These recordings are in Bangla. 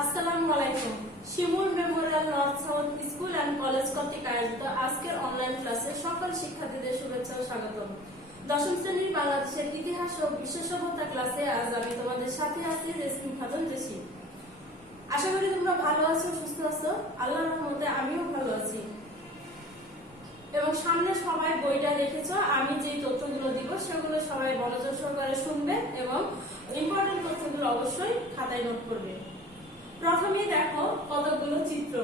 আসসালামু আলাইকুম। Shimul memorial north south school and college কর্তৃক আয়োজিত আজকের অনলাইন ক্লাসে সকল শিক্ষার্থীদের শুভেচ্ছা ও স্বাগতম। দশম শ্রেণীর বাংলাদেশের ইতিহাস ও বিশ্ব সভ্যতা ক্লাসে আজ আমি তোমাদের সাথে আছি রেসমিন খাতুন জেসি। আশা করি তোমরা ভালো আছো, সুস্থ আছো। আল্লাহর রহমতে আমিও ভালো আছি। এবং সামনে সবাই বইটা রেখেছো। আমি যে তথ্যগুলো দিব সেগুলো সবাই মনোযোগ সহকারে শুনবে এবং ইম্পর্টেন্ট তথ্যগুলো অবশ্যই খাতায় নোট করবে। প্রথমেই দেখো কতগুলো চিত্র।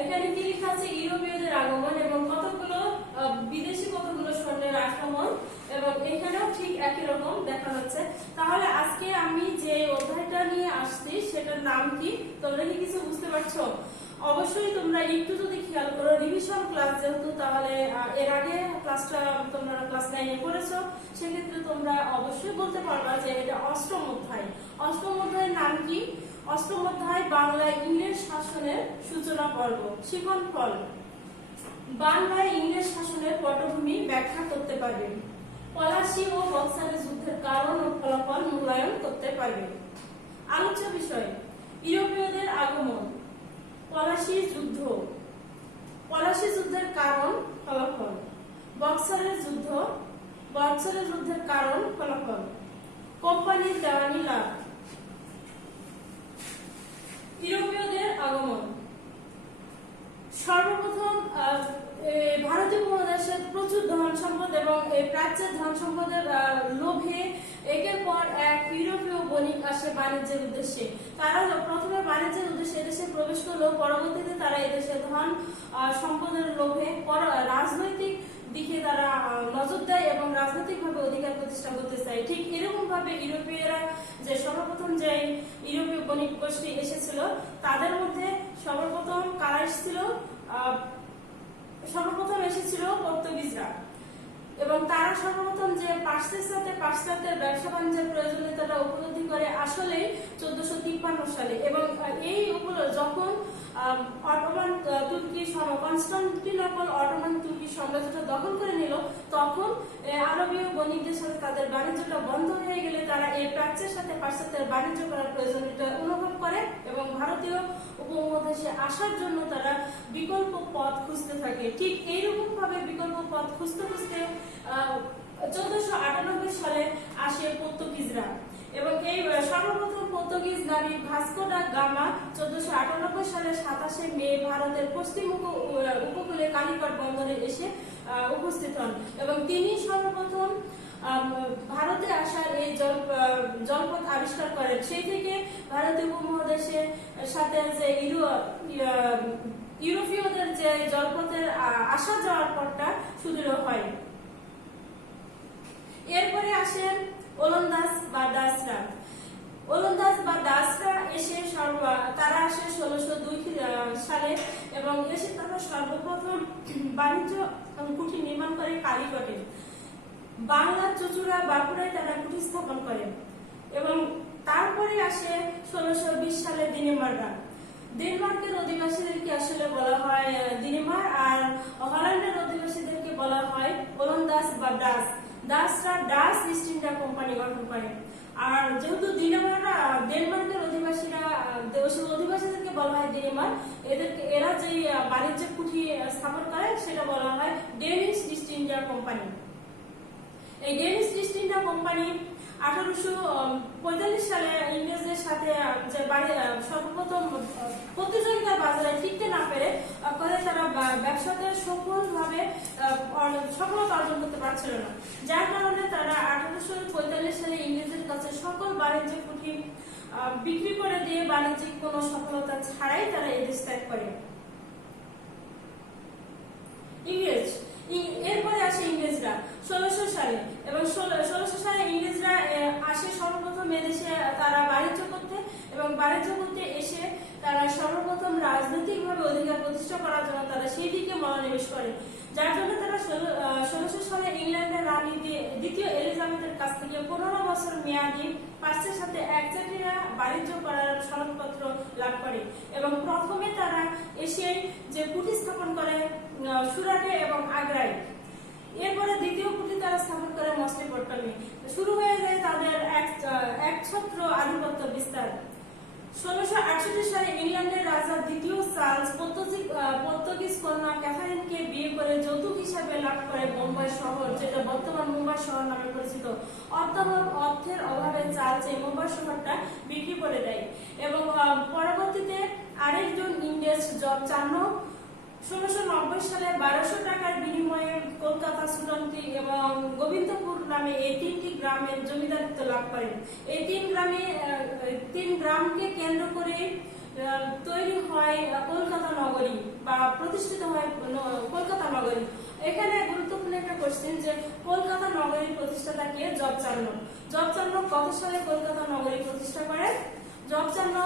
এখানে কি লেখা আছে? ইউরোপীয়দের আগমন এবং কতগুলো বিদেশি কতগুলো সৈন্যের আক্রমণ, এবং এখানেও ঠিক একই রকম দেখা যাচ্ছে। তাহলে আজকে আমি যে অধ্যায়টা নিয়ে আসছি সেটার নাম কি? তোমরা কি কিছু বুঝতে পারছো? অবশ্যই তোমরা একটু যদি খেয়াল করো, রিভিশন ক্লাস যেহেতু, তাহলে এর আগে ক্লাসটা তোমরা ক্লাস 9-এ করেছো, সেক্ষেত্রে তোমরা অবশ্যই বলতে পারবা যে এটা অষ্টম অধ্যায়। অষ্টম অধ্যায়ের নাম কি? অষ্টম অধ্যায় বাংলায় ইংরেজ শাসনের সূচনা পর্ব, শিখন ফল। বাংলায় ইংরেজ শাসনের পটভূমি ব্যাখ্যা করতে পারবে। পলাশী ও বক্সারের যুদ্ধের কারণ ও ফলাফল মূল্যায়ন করতে পারবে। আলোচ্য বিষয়: ইউরোপীয়দের আগমন, পলাশী যুদ্ধ, পলাশী যুদ্ধের কারণ ফলাফল, বক্সারের যুদ্ধ, বক্সারের যুদ্ধের কারণ ফলাফল, কোম্পানির দেওয়ানি লাভ। ইউরোপীয়দের আগমন। সর্বপ্রথম ভারতীয় উপমহাদেশের প্রচুর ধন সম্পদ এবং প্রাচ্যের ধন সম্পদের লোভে একের পর এক ইউরোপীয় বণিক আসে বাণিজ্যের উদ্দেশ্যে। তারা প্রথমে বাণিজ্যের উদ্দেশ্যে এদেশে প্রবেশ করলেও পরবর্তীতে তারা এদেশে ধন সম্পদের লোভে রাজনৈতিক দিকে তারা নজর দেয় এবং রাজনৈতিকভাবে অধিকার প্রতিষ্ঠা করতে চায়। ঠিক এরকম ভাবে ইউরোপীয়রা যে সর্বপ্রথম যে ইউরোপীয় বণিক গোষ্ঠী এসেছিল, তাদের মধ্যে সর্বপ্রথম কারা এসেছিল? সর্বপ্রথম এসেছিল পর্তুগিজরা, এবং তারা সর্বপ্রথম যে পাশ্চাত্যের ব্যবসা বাণিজ্যের প্রয়োজনীয়তাটা উপলব্ধি করে আসলে 1453 সালে। এবং এই যখন অটোমান তুর্কি কনস্টান্টিনোপল অটোমান তুর্কি সাম্রাজ্যটা দখল করে নিল, তখন আরবীয় বণিকদের সাথে তাদের বাণিজ্যটা বন্ধ হয়ে গেলে তারা এই প্রাচ্যের সাথে পাশ্চাত্যের বাণিজ্য করার প্রয়োজনীয়তা অনুভব করে এবং ভারতীয় উপমহাদেশে আসার জন্য তারা বিকল্প পথ খুঁজতে থাকে। ঠিক এইরকম ভাবে বিকল্প পথ খুঁজতে খুঁজতে 1498 সালে আসে পর্তুগিজরা, এবং এই সর্বপ্রথম পর্তুগিজ নাবিক ভাস্কো দা গামা 1498 সালের 27 মে ভারতের পশ্চিম উপকূলে কালিকট বন্দরে এসে উপস্থিত হন, এবং তিনি সর্বপ্রথম ভারতে আসার এই জলপথ আবিষ্কার করেন। সেই থেকে ভারতীয় উপমহাদেশের সাথে যে ইউরোপীয়দের যে জলপথের আসা যাওয়ার পথটা সুদৃঢ় হয়। এরপরে আসেন ওলন্দাজ বা ডাচরা। ওলন্দাজ বা ডাচরা এসে তারা আসে 1602 সালে, এবং এসে তারা সর্বপ্রথম বাণিজ্য কুঠি নির্মাণ করে কালিকটে। বাংলার চুচুড়া বাঁকুড়ায় তারা কুঠি স্থাপন করে, এবং তারপরে আসে 1620 সালে ডেনমার্করা। ডেনমার্কের অধিবাসীদেরকে আসলে বলা হয় ডেনমার্ক, আর হল্যান্ডের অধিবাসীদেরকে বলা হয় ওলন্দাজ বা ডাচ। ডাচরা ডাচ ইস্ট ইন্ডিয়া কোম্পানি গঠন করে। আর যেহেতু ডেনমার্কের অধিবাসীদেরকে বলা হয় ডেনমার্ক, এরা যে বাণিজ্য কুঠি স্থাপন করে সেটা বলা হয় ডেনিশ ইস্ট ইন্ডিয়া কোম্পানি। এই ডেনিশ ইস্ট ইন্ডিয়া কোম্পানি 1845 সালে ইংরেজদের সাথে যে সর্বপ্রথম প্রতিযোগিতার বাজারে টিকতে না পেরে তারা ব্যবসাতে সফলতা অর্জন করতে পারছিল না, যার কারণে তারা 1845 সালে ইংরেজদের কাছে সকল বাণিজ্য কুঠি বিক্রি করে দিয়ে বাণিজ্যিক কোনো সফলতা ছাড়াই তারা এদেশ ত্যাগ করে। এরপরে আসে ইংরেজরা 1600 সালে, এবং 1600 সালে ইংরেজরা আসে সর্বপ্রথম এদেশে তারা বাণিজ্য করতে, এবং বাণিজ্য করতে এসে তারা সর্বপ্রথম রাজনৈতিকভাবে অধিকার প্রতিষ্ঠা করার জন্য তারা সেই দিকে মনোনিবেশ করে, যার জন্য তারা 1600 সালে ইংল্যান্ডের রানী দ্বিতীয় এলিজাবেথের কাছ থেকে 15 বছর মেয়াদী পার্সের সাথে একচেটিয়া বাণিজ্য করার সনদপত্র লাভ করে, এবং প্রথমে তারা এশিয়ায় যে কুঠি স্থাপন করে সুরাটে এবং আগ্রায়। এরপরে দ্বিতীয় কুঠি তারা স্থাপন করে মসলিপট্টমে। শুরু হয়ে যায় তাদের একছত্র আধিপত্য বিস্তার। 1668 সালে ইংল্যান্ডের রাজা দ্বিতীয় চার্লস পর্তুগিজ কন্যা ক্যাথারিনকে বিয়ে করে যৌতুক হিসাবে লাভ করে বোম্বাই শহর, যেটা বর্তমান মুম্বাই শহর নামে পরিচিত। অর্থের অভাবে চার্লস এই মুম্বাই শহরটা বিক্রি করে দেয় এবং পরবর্তীতে আরেকজন ইংরেজ জব চার্নো 1690 সালে 1200 টাকার বিনিময়ে কলকাতা, সুরঙ্গি এবং গোবিন্দপুর নামে এই তিনটি গ্রামের জমিদারিত্ব লাভ করেন। এই তিন গ্রামকে কেন্দ্র করে তৈরি হয় কলকাতা নগরী বা প্রতিষ্ঠিত হয় কলকাতা নগরী। এখানে গুরুত্বপূর্ণ একটা কোশ্চেন যে কলকাতা নগরীর প্রতিষ্ঠাতা কে? জব চার্নো। জব চার্নো কত সালে কলকাতা নগরী প্রতিষ্ঠা করেন? জব চার্নো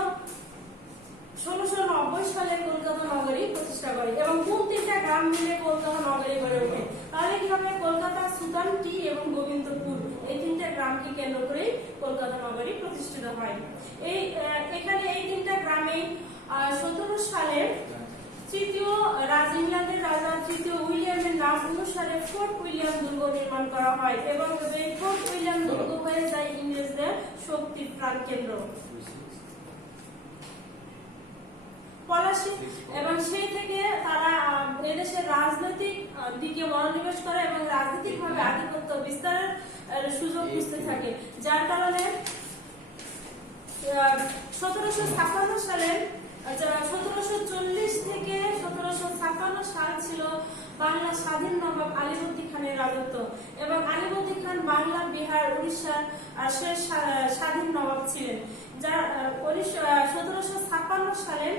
1690 সালে কলকাতা নগরী প্রতিষ্ঠা করে এবং কোন তিনটা গ্রাম মিলে কলকাতা নগরী গড়ে ওঠে? তাহলে কি হবে? কলকাতা, সুতানটি এবং গোবিন্দপুর এই তিনটা গ্রামকে কেন্দ্র করে কলকাতা নগরী প্রতিষ্ঠিত হয়। এখানে এই তিনটা গ্রামে 17 সালে ইংল্যান্ডের রাজা তৃতীয় উইলিয়ামের নাম অনুসারে ফোর্ট উইলিয়াম দুর্গ নির্মাণ করা হয় এবং এই ফোর্ট উইলিয়াম দুর্গ হয়ে যায় ইংরেজদের শক্তির প্রাণকেন্দ্র। পলাশী এবং সেই থেকে তারা এদেশের রাজনৈতিক দিকে মনোনিবেশ করে এবং রাজনৈতিকভাবে আধিপত্য বিস্তারের সুযোগ খুঁজতে থাকে, যার কারণে 1756 সালে 1740 থেকে 1756 সাল ছিল বাংলা স্বাধীন নবাব আলীবর্দী খানের রাজত্ব এবং আলীবর্দী খান বাংলা, বিহার, উড়িষ্যার শেষ স্বাধীন নবাব ছিলেন। যার 1756 সালে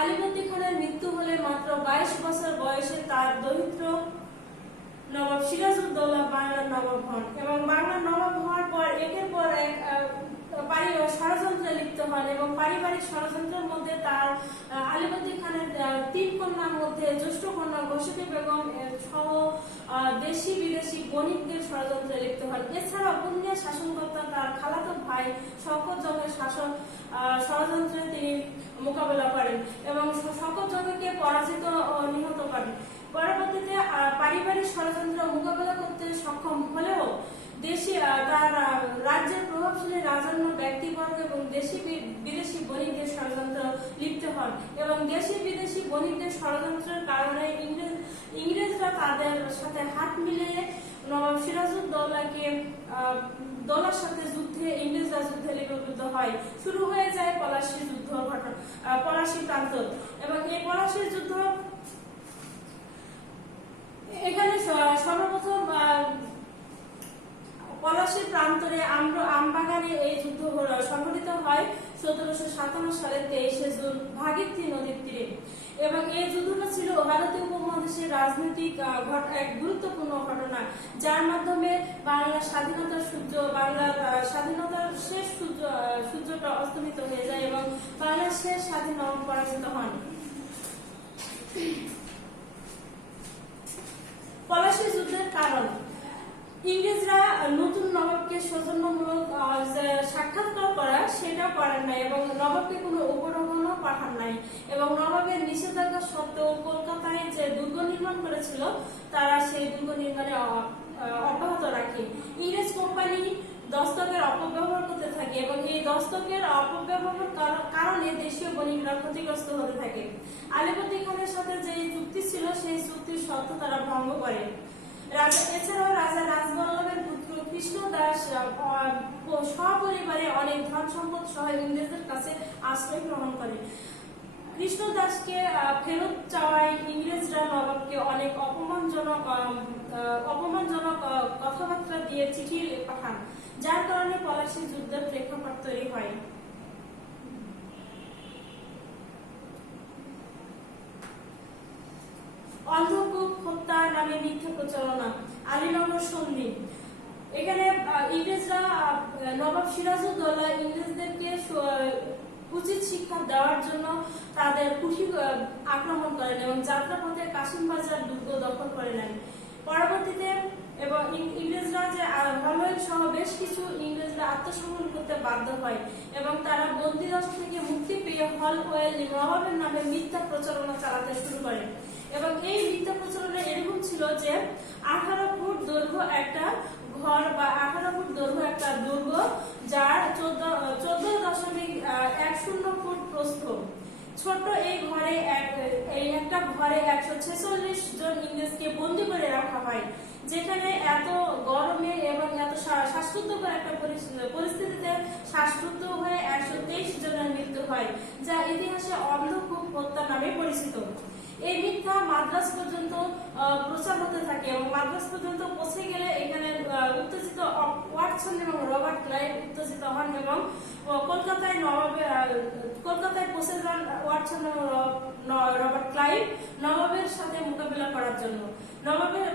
আলীবর্দী খানের মৃত্যু হলে মাত্র 22 বছর বয়সে তার দরিদ্র নবাব সিরাজউদ্দৌলা বাংলার নবাব হন এবং বাংলার নবাব হওয়ার পর একের পর এক ষড়যন্ত্রে লিপ্ত হন এবং পারিবারিক ষড়যন্ত্রের মধ্যে তার আলীবর্দী খানের 3 কন্যার মধ্যে জ্যেষ্ঠ কন্যা ঘোষিতা বেগম সহ দেশি বিদেশি বণিকদের ষড়যন্ত্রে লিপ্ত হন। এছাড়া পুণ্যের শাসনকর্তা তার খালাতো ভাই শওকত জংয়ের ষড়যন্ত্রে তিনি মোকাবেলা করেন এবং শওকত জংকে পরাজিত ও নিহত করেন। পরবর্তীতে পারিবারিক ষড়যন্ত্র মোকাবেলা করতে সক্ষম হলেও তার রাজ্যের প্রভাবশালী রাজন্য ব্যক্তিবর্গ এবং দেশি বিদেশি বণিকদের ষড়যন্ত্র লিপ্ত হন এবং দেশি বিদেশি বণিকদের ষড়যন্ত্রের কারণে ইংরেজরা তাদের সাথে হাত মিলিয়ে নবাব সিরাজউদ্দৌলাকে দৌলার সাথে ইংরেজরা যুদ্ধে লিপিবদ্ধ হয়। শুরু হয়ে যায় পলাশী প্রান্ত এবং এই পলাশীর যুদ্ধ এখানে সর্বপ্রথম পলাশী প্রান্তরে আমবাগানে এই যুদ্ধ সংঘটিত হয় 1757 সালের 23শে জুন ভাগীরথী নদীর তীরে এবং এই যুদ্ধটা ছিল ভারতীয় উপমহাদেশের রাজনৈতিক এক গুরুত্বপূর্ণ ঘটনা, যার মাধ্যমে বাংলার স্বাধীনতার শেষ সূর্যটা অস্তমিত হয়ে যায় এবং বাংলার শেষ স্বাধীন নবাব পরাজিত হন। পলাশী যুদ্ধের কারণ: ইংরেজরা নতুন নবাবকে সৌজন্যমূলক সাক্ষাৎকার করা সেটা করেন নাই এবং নবাবকে কোনো উপঢৌকনও পাঠান নাই এবং নবাবের নিষেধাজ্ঞা সত্ত্বেও কলকাতায় যে দুর্গ নির্মাণ করেছিল তারা সেই দুর্গ নির্মাণে অব্যাহত রাখে। ইংরেজ কোম্পানি দস্তকের অপব্যবহার করতে থাকে এবং এই দস্তকের অপব্যবহারের কারণে দেশীয় বণিকরা ক্ষতিগ্রস্ত হতে থাকে। আলীবর্দী খানের সাথে যে চুক্তি ছিল সেই চুক্তির শর্ত তারা ভঙ্গ করে। এছাড়াও রাজা রাজবল্লভের পুত্র কৃষ্ণদাস সপরিবারে অনেক ধন সম্পদ সহ ইংরেজদের কাছে আশ্রয় গ্রহণ করে। কৃষ্ণদাসকে ফেরত চাওয়ায় ইংরেজরা নবাবকে অনেক অপমানজনক কথাবার্তা দিয়ে চিঠি পাঠান, যার কারণে পলাশী যুদ্ধের প্রেক্ষাপট তৈরি হয়। অন্ধকূপ হত্যা নামে মিথ্যা প্রচারণা, আলীনগর সন্ধি। এখানে ইংরেজরা নবাব সিরাজউদ্দৌলা ইংরেজদেরকে উচিত শিক্ষা দেওয়ার জন্য তাদের কুঠি আক্রমণ করেন এবং যাত্রাপথে কাশিমবাজার দুর্গ দখল করে নেন। পরবর্তীতে এবং ইংরেজরা যে হলওয়েল সহ বেশ কিছু ইংরেজরা আত্মসমর্পণ করতে বাধ্য হয় এবং তারা বন্দিদশা থেকে মুক্তি পেয়ে হলওয়েল নবাবের নামে মিথ্যা প্রচারণা চালাতে শুরু করেন এবং এই মিথ্যা প্রচারণা এরকম ছিল যে 18 ফুট দৈর্ঘ্য একটা ঘর বা 18 ফুট দৈর্ঘ্য একটা দুর্গ, যার 14.10 ফুট প্রস্থ। ছোট্ট এই একটা ঘরে 146 জন ইংরেজকে বন্দী করে রাখা হয়, যেখানে এত গরমে এবং এত শ্বাসরুদ্ধকর একটা পরিস্থিতিতে শ্বাসরুদ্ধ হয়ে 123 জনের মৃত্যু হয়, যা ইতিহাসে অন্ধকূপ হত্যা নামে পরিচিত। এই মিথ্যা মাদ্রাজ পর্যন্ত প্রচার হতে থাকে এবং মাদ্রাজ পর্যন্ত পৌঁছে গেলে এখানে উত্তেজিত ওয়াটসন এবং রবার্ট ক্লাইভ উত্তেজিত হন এবং কলকাতায় পৌঁছে যান ওয়াটসন এবং রবার্ট ক্লাইভ নবাবের সাথে মোকাবিলা করার জন্য।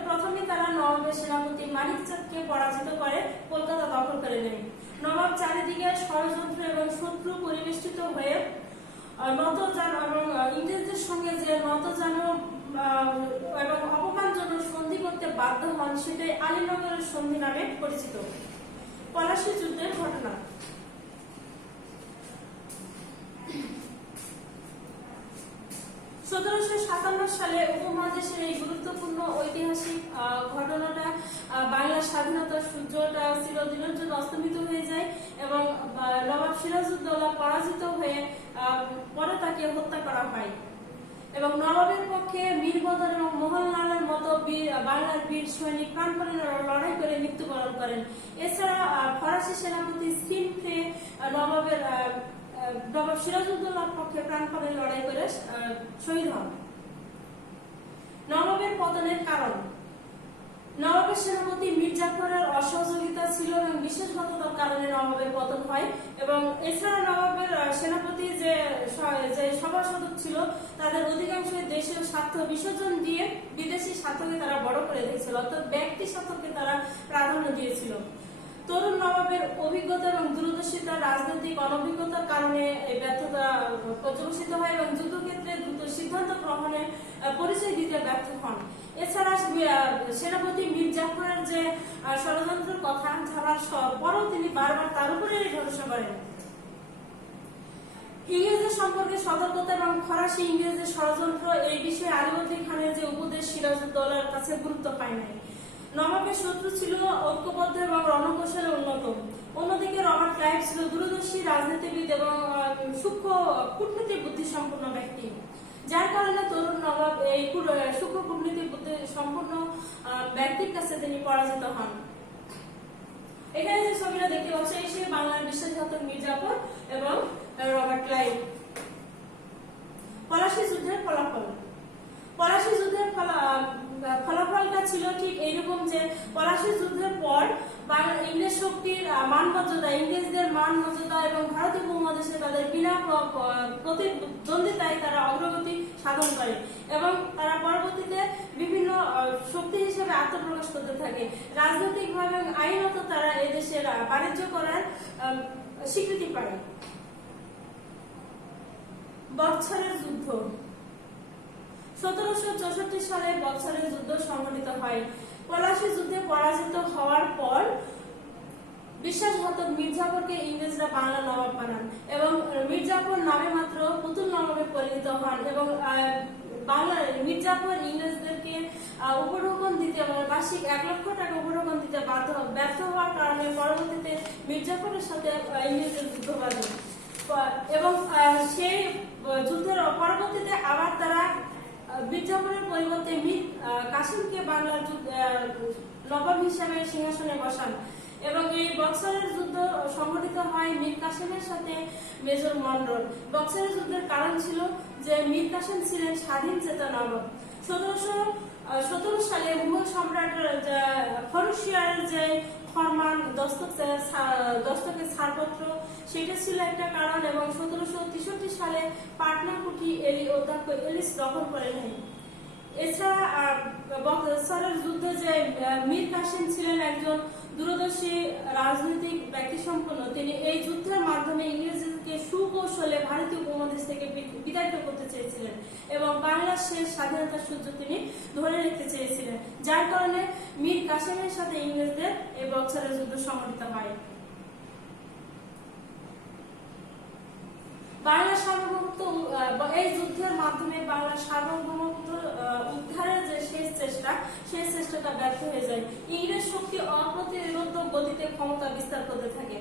প্রথমে তারা নবাবের সেনাপতি মানিক চাঁদকে পরাজিত করে কলকাতা দখল করে নেয়। নবাব চারিদিকে ষড়যন্ত্র এবং শত্রু পরিবেষ্টিত হয়ে নতজান এবং ইংরেজদের সঙ্গে যে নতজান এবং অপমানজনক সন্ধি করতে বাধ্য হন, সেটাই আলীনগরের সন্ধি নামে পরিচিত। পলাশী যুদ্ধের ঘটনা। 1757 সালে উপমহাদেশের এই গুরুত্বপূর্ণ ঐতিহাসিক ঘটনাটা বাংলার স্বাধীনতার সূর্যটা চিরদিনের জন্য অস্তমিত হয়ে যায় এবং নবাব সিরাজউদ্দৌলা পরাজিত হয়ে পরে তাকে হত্যা করা হয় এবং নবাবের পক্ষে মীর বদর এবং মোহনলালের মতো বাংলার বীর সৈনিক প্রাণপণে লড়াই করে মৃত্যুবরণ করেন। এছাড়া ফরাসি সেনাপতি স্কিনফ্রে নবাব সিরাজউদ্দৌলার পক্ষে প্রাণপণে লড়াই করে শহীদ হন। নবাবের পতনের কারণ। নবাবের সেনাপতি মীর জাফরের অসহযোগিতা ছিল এবং বিশ্বাসঘাতকতার কারণে নবাবের পতন হয় এবং এছাড়া নবাবের সেনাপতি যে সভাসদ ছিল তাদের অধিকাংশই দেশের স্বার্থ বিসর্জন দিয়ে বিদেশি স্বার্থকে তারা বড় করে দিয়েছিল, অর্থাৎ ব্যক্তি স্বার্থকে তারা প্রাধান্য দিয়েছিল। তরুণ নবাবের অভিজ্ঞতা এবং দূরদর্শিতা রাজনৈতিক অনভিজ্ঞতার কারণে ব্যর্থতা পর্যবেসিত হয় এবং যুদ্ধক্ষেত্রে দ্রুত সিদ্ধান্ত গ্রহণে পরিচয় দিতে ব্যর্থ হন। এছাড়া সেনাপতি মীর জাফরের যে ষড়যন্ত্রের কথা জানার পরও তিনি বারবার তার উপরেই ভরসা করেন। ইংরেজদের সম্পর্কে সতর্কতা এবং ফরাসি ইংরেজদের ষড়যন্ত্র এই বিষয়ে আলীবর্দী খানের যে উপদেশ সিরাজউদ্দৌলার কাছে গুরুত্ব পায় নাই। নবাবের শত্রু ছিল ঐক্যবদ্ধ এবং রণকৌশলে উন্নত। অন্যদিকে রবার্ট ক্লাইভ ছিল দূরদর্শী রাজনীতিবিদ এবং সূক্ষ্ম কূটনীতি বুদ্ধি সম্পন্ন ব্যক্তি, যার কারণে তরুণ নবাব এই সূক্ষ্ম কূটনীতি বুদ্ধি সম্পন্ন ব্যক্তির কাছে তিনি পরাজিত হন। এখানে যে ছবিটা দেখতে পাচ্ছেন সে বাংলার বিশ্বাসঘাতক মীর জাফর এবং রবার্ট ক্লাইভ। পলাশী যুদ্ধের ফলাফল। পলাশী যুদ্ধের ফলাফলটা ছিল ঠিক এইরকম যে পলাশী যুদ্ধের পর ইংরেজ শক্তির ইংরেজদের মান মর্যাদা এবং ভারতীয় উপমহাদেশে তাদের বিনা প্রতিদ্বন্দ্বিতায় তারা অগ্রগতি সাধন করে এবং তারা পরবর্তীতে বিভিন্ন শক্তি হিসেবে আত্মপ্রকাশ করতে থাকে। রাজনৈতিকভাবে এবং আইনত তারা এদেশের বাণিজ্য করার স্বীকৃতি পায়। বক্সারের যুদ্ধ। 1764 সালে বক্সারের যুদ্ধ সংঘটিত হয়। পলাশী যুদ্ধে পরাজিত হওয়ার পর বিশ্বাসঘাতক মীর জাফরকে ইংরেজরা বাংলা নবাব বানান এবং মীর জাফর নামে মাত্র পুতুল নবাবে পরিণত হন এবং বাংলার মীর জাফর ইংরেজদেরকে উপঢৌকন দিতে বার্ষিক 1 লক্ষ টাকা উপঢৌকন দিতে ব্যর্থ হওয়ার কারণে পরবর্তীতে মীর জাফরের সাথে ইংরেজদের যুদ্ধ বাঁধে এবং সেই যুদ্ধের পরবর্তীতে আবার তারা মীর জাফরের পরিবর্তে মীর কাসিমকে বাংলার নবাব হিসাবে সিংহাসনে বসান এবং এই বক্সারের যুদ্ধ সংঘটিত হয় মীর কাসিমের সাথে মেজর মনরোর। বক্সারের যুদ্ধের কারণ ছিল যে মীর কাসিম ছিলেন স্বাধীন চেতা নবাব। 1717 সালে মুঘল সম্রাট ফরুশিয়ার যে ফরমান দস্তকের ছাড়পত্র সেটা ছিল একটা কারণ এবং 1763 সালে পাটনা কুঠি অধ্যক্ষ এলিস দখল করে নেয়। এছাড়া বক্সারের যুদ্ধে যে মীর কাসিম ছিলেন একজন দূরদর্শী রাজনৈতিক ব্যক্তি সম্পন্ন, তিনি এই যুদ্ধের মাধ্যমে ইংরেজদেরকে সুকৌশলে ভারতীয় উপমহাদেশ থেকে বিতাড়িত করতে চেয়েছিলেন এবং বাংলার শেষ স্বাধীনতার সূর্য তিনি ধরে রাখতে চেয়েছিলেন, যার কারণে মীর কাসিমের সাথে ইংরেজদের এই বক্সারের যুদ্ধ সংঘটিত হয়। বাংলা সার্বভৌমত্ব এই যুদ্ধের মাধ্যমে বাংলা সার্বভৌমত্ব উদ্ধারের যে শেষ চেষ্টা, সেই চেষ্টাটা ব্যর্থ হয়ে যায়। ইংরেজ শক্তি অপ্রতিরোধ্য গতিতে ক্ষমতা বিস্তার করতে থাকে।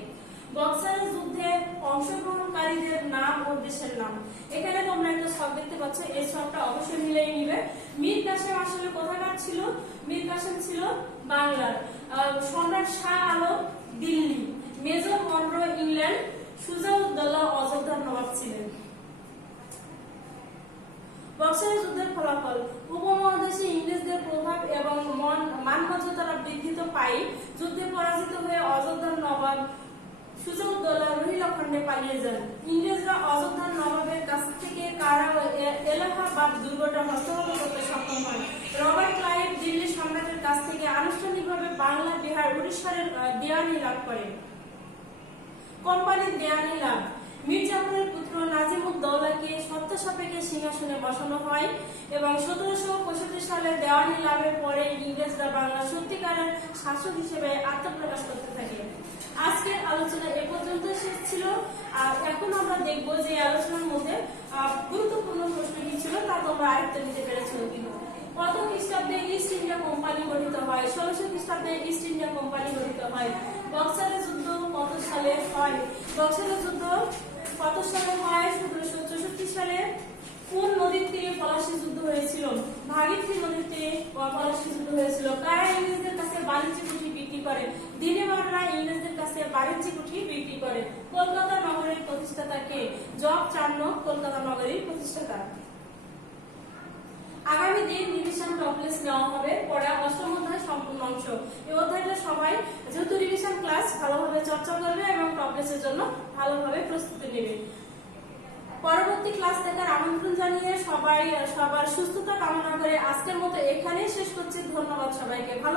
বক্সারের যুদ্ধে অংশগ্রহণকারীদের নাম ও দেশের নাম। এখানে তোমরা একটা ছক দেখতে পাচ্ছ, এই ছকটা অবশ্যই মিলিয়ে নিবে। মীর কাসেম আসলে কোথাকার ছিল? মীর কাসেম ছিল বাংলার। সম্রাট Shah Alam Delhi, major Munro England, Shuja-ud-Daula অযোধ্যার নবাব ছিলেন। বক্সারের যুদ্ধের ফলাফল। উপমহাদেশে ইংরেজদের প্রভাব এবং মানমর্যাদা বৃদ্ধি পায়। যুদ্ধে পরাজিত হয়ে অযোধ্যার নবাব সুজাউদ্দৌলা রোহিলখণ্ডে পালিয়ে যান। ইংরেজরা অযোধ্যার নবাবের কাছ থেকে কারা ও এলাহাবাদ দুর্গটা হস্তগত করতে সক্ষম হয়। রবার্ট ক্লাইভ দিল্লি সম্রাটের কাছ থেকে আনুষ্ঠানিকভাবে বাংলা, বিহার, উড়িষ্যার দেওয়ানি লাভ করেন। কোম্পানির দেওয়ানি লাভ। মীর জাফরের পুত্র নাজিমুদ্দৌলাকে শর্ত সাপেক্ষে সিংহাসনে বসানো হয় এবং 1765 সালে দেওয়ানি লাভের পরে ইংরেজরা বাংলা সত্যিকারের শাসক হিসেবে আত্মপ্রকাশ করতে থাকে। আজকের আলোচনা এ পর্যন্ত শেষ ছিল। আর এখন আমরা দেখব যে আলোচনার মধ্যে গুরুত্বপূর্ণ প্রশ্ন কি ছিল তা তোমরা আয়ত্ত নিতে পেরেছো কিনা। কত খ্রিস্টাব্দে ইস্ট ইন্ডিয়া কোম্পানি গঠিত হয়? 1600 খ্রিস্টাব্দে ইস্ট ইন্ডিয়া কোম্পানি গঠিত হয়। বক্সারের যুদ্ধ কত সালে হয়? বক্সারের যুদ্ধ কত সালে হয়? 1764 সালে। কোন নদীর তীরে পলাশী যুদ্ধ হয়েছিল? ভাগীরথী নদীর তীরে পলাশী যুদ্ধ হয়েছিল। কারা ইংরেজদের কাছে বাণিজ্য কুঠি বিক্রি করে? দিনেমানরা ইংরেজদের কাছে বাণিজ্য কুঠি বিক্রি করে। কলকাতা নগরীর প্রতিষ্ঠাতা কে? জব চার্নক কলকাতা নগরীর প্রতিষ্ঠাতা। আগামী দিন রিভিশন টপলেস নেওয়া হবে, পড়া অষ্টম অধ্যায় সম্পূর্ণ অংশ। এই অধ্যায়টা সবাই যেহেতু রিভিশন ক্লাস ভালোভাবে চর্চা করবে এবং টপলেসের জন্য ভালোভাবে প্রস্তুতি নেবে। পরবর্তী ক্লাস দেখার আমন্ত্রণ জানিয়ে সবার সুস্থতা কামনা করে আজকের মতো এখানেই শেষ করছি। ধন্যবাদ সবাইকে। ভালো